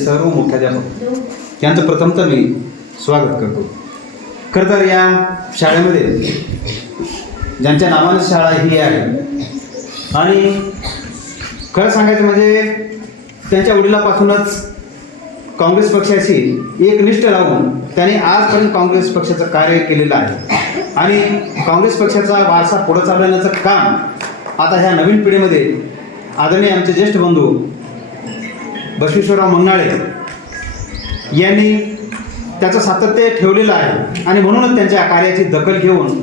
सर्व मुख्याध्यापक यांचं प्रथमतः मी स्वागत करतो. खरं तर या शाळेमध्ये ज्यांच्या नावाने शाळा ही आहे आणि खरं सांगायचं म्हणजे त्यांच्या वडिलापासूनच काँग्रेस पक्षाशी एकनिष्ठ राहून त्यांनी आजपर्यंत काँग्रेस पक्षाचं कार्य केलेलं आहे आणि काँग्रेस पक्षाचा वारसा पुढे चालवण्याचं काम आता ह्या नवीन पिढीमध्ये आदरणीय आमचे ज्येष्ठ बंधू बसवेश्वरराव मंगनाळे यांनी त्याचं सातत्य ठेवलेलं आहे आणि म्हणूनच त्यांच्या कार्याची दखल घेऊन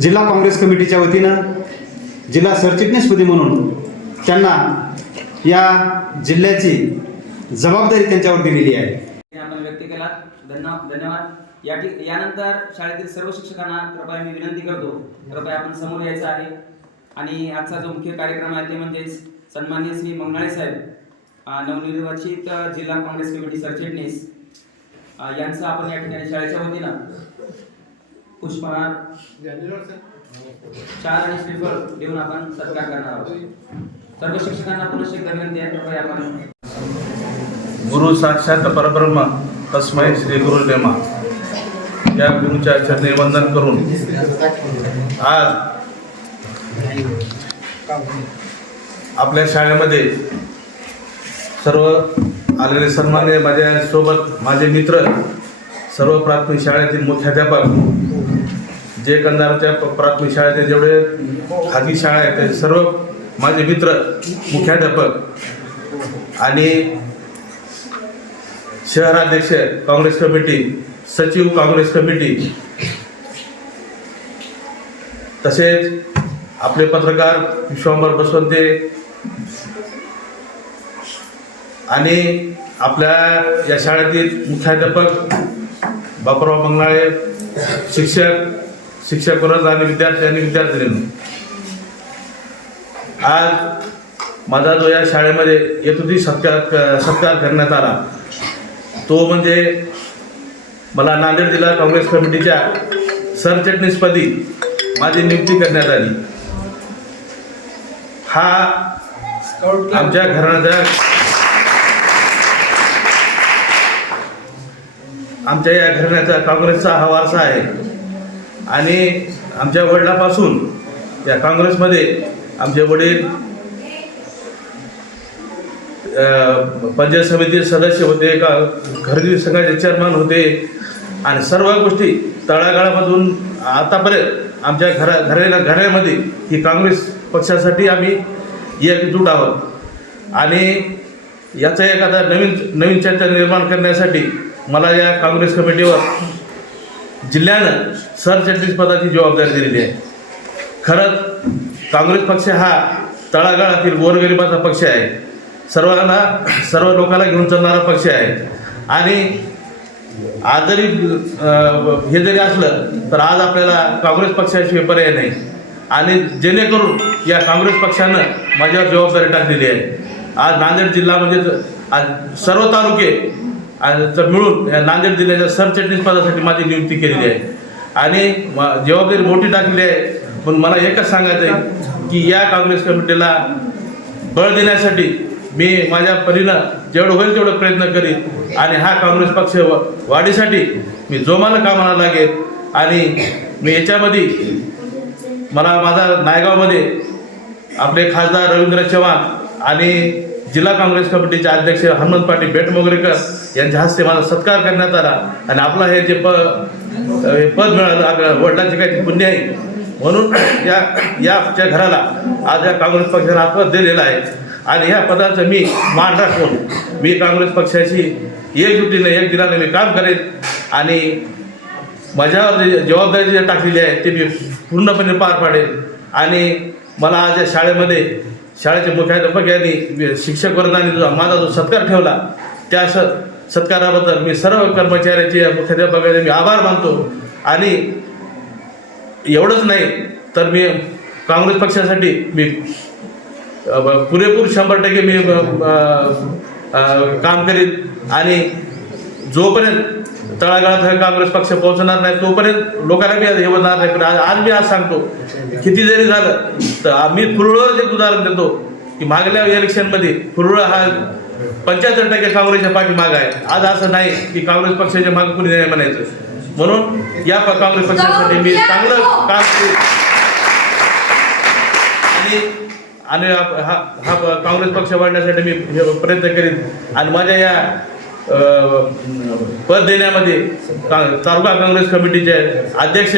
जिल्हा काँग्रेस कमिटीच्या वतीनं जिल्हा सरचिटणीसपदी म्हणून त्यांना या जिल्ह्याची जबाबदारी त्यांच्यावर दिलेली आहे. आपण व्यक्त केला. धन्यवाद. यानंतर शाळेतील सर्व शिक्षकांना कृपया मी विनंती करतो, कृपया आपण समोर यायचं आहे आणि आजचा जो मुख्य कार्यक्रम आहे ते म्हणजे सन्माननीय श्री मंगनाळे साहेब, नवनिर्वाचित जिल्हा काँग्रेस कमिटी सरचिटणीस यांचा आपण या ठिकाणी शाळेच्या वतीनं पुष्पहार, शाल आणि श्रीफळ देऊन आपण सत्कार करणार आहोत. सर्व शिक्षकांना पुनश्च एकदा विनंती आहे, कृपया आपण गुरु साक्षात परब्रह्म तस्मै श्री गुरु नेमा या गुरुच्या चरणी वंदन करून आज आपल्या शाळेमध्ये सर्व आलेले सन्मान्य माझ्यासोबत माझे मित्र, सर्व प्राथमिक शाळेतील मुख्याध्यापक, जे कंधारच्या प्राथमिक शाळेतील जेवढे खाजगी शाळा आहेत ते सर्व माझे मित्र मुख्याध्यापक आणि शहराध्यक्ष काँग्रेस कमिटी, सचिव काँग्रेस कमिटी, तसेच आपले पत्रकार विश्वांबर बसवंते आणि आपल्या या शाळेतील मुख्याध्यापक बापूराव मंगनाळे, शिक्षक वर्ग आणि विद्यार्थ्यांनी आज माझा जो या शाळेमध्ये यथोचित सत्कार करण्यात आला तो म्हणजे मला नांदेड जिल्हा काँग्रेस कमिटीच्या सरचिटणीसपदी माझी नियुक्ती करण्यात आली. हा आमच्या या घराण्याचा काँग्रेसचा हा वारसा आहे आणि आमच्या वडिलापासून या काँग्रेसमध्ये आमचे वडील पंचायत समितीचे सदस्य होते, खरेदी संघाचे चेअरमन होते आणि सर्व गोष्टी तळागाळामधून आतापर्यंत आमच्या घराण्यामध्ये ही काँग्रेस पक्षासाठी आम्ही एकजूट आहोत आणि याचा एखादा नवीन चर्चा निर्माण करण्यासाठी मला या काँग्रेस कमिटीवर जिल्ह्यानं सरचिटणीस पदाची जबाबदारी दिलेली आहे. खरंच काँग्रेस पक्ष हा तळागाळातील गोरगरिबाचा पक्ष आहे, सर्व लोकांना घेऊन चालणारा पक्ष आहे आणि आज जरी हे जरी असलं तर आज आपल्याला काँग्रेस पक्षाशिवाय पर्याय नाही आणि जेणेकरून या काँग्रेस पक्षानं माझ्यावर जबाबदारी टाकलेली आहे. आज नांदेड जिल्हा म्हणजे आज सर्व तालुके मिळून या नांदेड जिल्ह्याच्या सरचिटणीस पदासाठी माझी नियुक्ती केलेली आहे आणि जबाबदारी मोठी टाकलेली आहे. पण मला एकच सांगायचं आहे की या काँग्रेस कमिटीला बळ देण्यासाठी मी माझ्या परीनं जेवढं होईल तेवढं प्रयत्न करीन आणि हा काँग्रेस पक्ष वाढीसाठी मी जोमानं कामाला लागेल आणि मी याच्यामध्ये मला माझा नायगावमध्ये आपले खासदार रवींद्र चव्हाण आणि जिल्हा काँग्रेस कमिटीचे अध्यक्ष हनुमंत पाटील बेटमोगरेकर यांच्या हस्ते मला सत्कार करण्यात आला आणि आपला हे जे पद मिळालं वडिलांचे काही पुण्य आहे म्हणून याच्या घराला आज या काँग्रेस पक्षाला हा पद दिलेला आहे आणि ह्या पदाचं मी मान राखून मी काँग्रेस पक्षाशी एकजुटीने एक दिलाने मी काम करेन आणि माझ्यावर जी जबाबदारी जी टाकलेली आहे ती मी पूर्णपणे पार पाडेल आणि मला आज या शाळेमध्ये शाळेचे मुख्याध्यापक यांनी शिक्षक वर्गाने जो माझा जो सत्कार ठेवला त्या सत्काराबद्दल मी सर्व कर्मचाऱ्याचे मुख्याध्यापकाचे मी आभार मानतो आणि एवढंच नाही तर मी काँग्रेस पक्षासाठी मी पुरेपूर 100% मी काम करीन आणि जोपर्यंत तळागाळात हे काँग्रेस पक्ष पोहोचणार नाही तोपर्यंत लोकांना मी हे होणार नाही. पण आज मी आज सांगतो किती जरी झालं तर मी फुरळावर एक उदाहरण देतो की मागल्या इलेक्शनमध्ये फुरळ हा 75% काँग्रेसच्या पाठीमाग आहे. आज असं नाही की काँग्रेस पक्षाच्या मागे कुणी नाही म्हणायचं म्हणून या काँग्रेस पक्षासाठी मी चांगलं काम करू आणि हा काँग्रेस पक्ष वाढण्यासाठी मी प्रयत्न करीन आणि माझ्या या पद देण्यामध्ये तालुका काँग्रेस कमिटीचे अध्यक्ष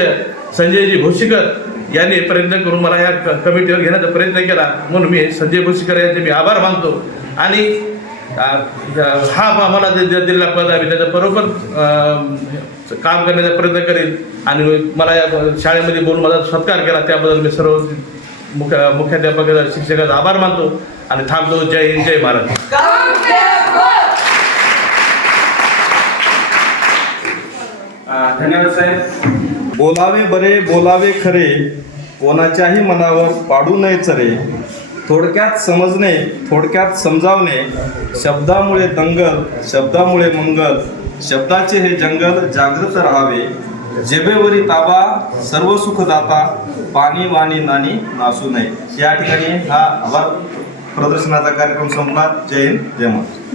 संजयजी भोशीकर यांनी प्रयत्न करून मला ह्या कमिटीवर घेण्याचा प्रयत्न केला म्हणून मी संजय भोशीकर यांचे मी आभार मानतो आणि हा मला जे दिलेला पद आहे त्याचं बरोबर काम करण्याचा प्रयत्न करेन आणि मला या शाळेमध्ये बोलून माझा सत्कार केला त्याबद्दल मी सर्व मुख्याध्यापक शिक्षकाचा आभार मानतो आणि थांबतो. जय हिंद जय महाराष्ट्र. धन्यवाद साहेब. बोलावे बरे बोलावे खरे कोणाच्याही मनावर पाडू नये चरे थोडक्यात समजणे थोडक्यात समजावणे शब्दामुळे दंगल शब्दामुळे मंगल शब्दाचे हे जंगल जागृत राहावे जेबेवरी ताबा सर्व सुखदाता पाणी वाणी नानी नासू नये. या ठिकाणी हा आभार प्रदर्शनाचा कार्यक्रम संपला. जय हिंद जय महाराष्ट्र.